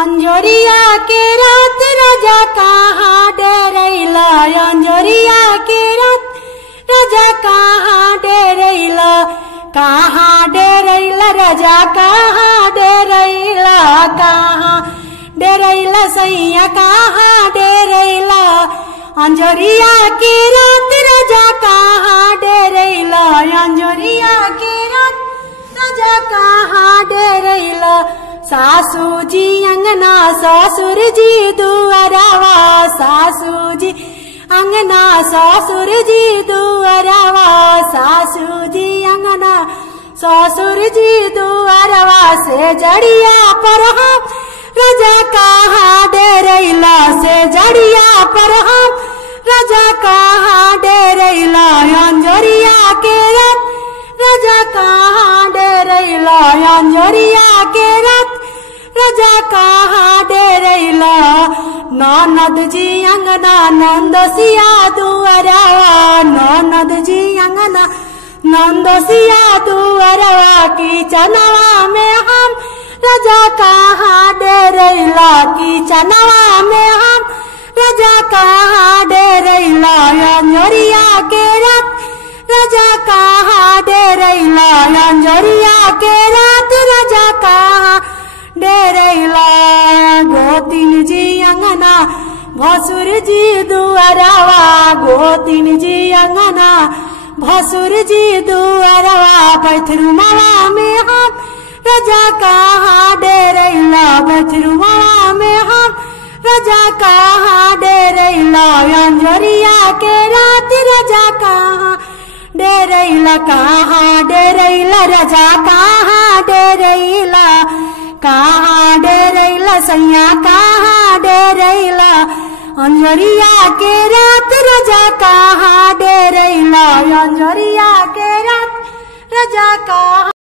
अंजोरिया के रात राजा कहाँ डेरैला, अंजोरिया के रात राजा कहाँ डेरैला, कहाँ डेरैला राजा कहाँ डेरैला, कहाँ डेरैला सैया कहाँ डेरैला। अंजोरिया के रात राजा कहाँ डेरैला, अंजोरिया के रात राजा कहाँ डेरैला। सासू जी अंगना ससुर जी दुआरवा, सासू जी अंगना ससुर जी दुआरवा, सासू जी अंगना ससुर जी दुआरवा। से जड़िया पर हम राजा कहाँ डेरैला, से जड़िया पर हम राजा कहाँ डेरैला। अंजोरिया के रात राजा कहाँ डेरैला, अंजोरिया के रात राजा कहाँ डेरैला। ननद जी अंगना नंदोसिया दुआरवा, ननद जी अंगना नंदोसिया दुआरवा। किचनवा में हम राजा कहाँ डेरैला, किचनवा में हम राजा कहाँ डेरैला। अंजोरिया के रात राजा कहाँ डेरैला, अंजोरिया के रात राजा कहाँ डेरैला। गोतिन जी अंगना भसुर जी दुआरवा, गोतिन जी अंगना भसुर जी दुआरवा। बथरुमवा में हम राजा कहाँ डेरैला, बथरुमवा में हम राजा कहाँ डेरैला। अंजोरिया के रात राजा कहाँ डेरैला, कहाँ डेरैला राजा कहाँ डेरैला, कहाँ डेरैला सैया कहाँ डेरैला। अंजोरिया के रात राजा कहाँ डेरैला, अंजोरिया के रात राजा कहाँ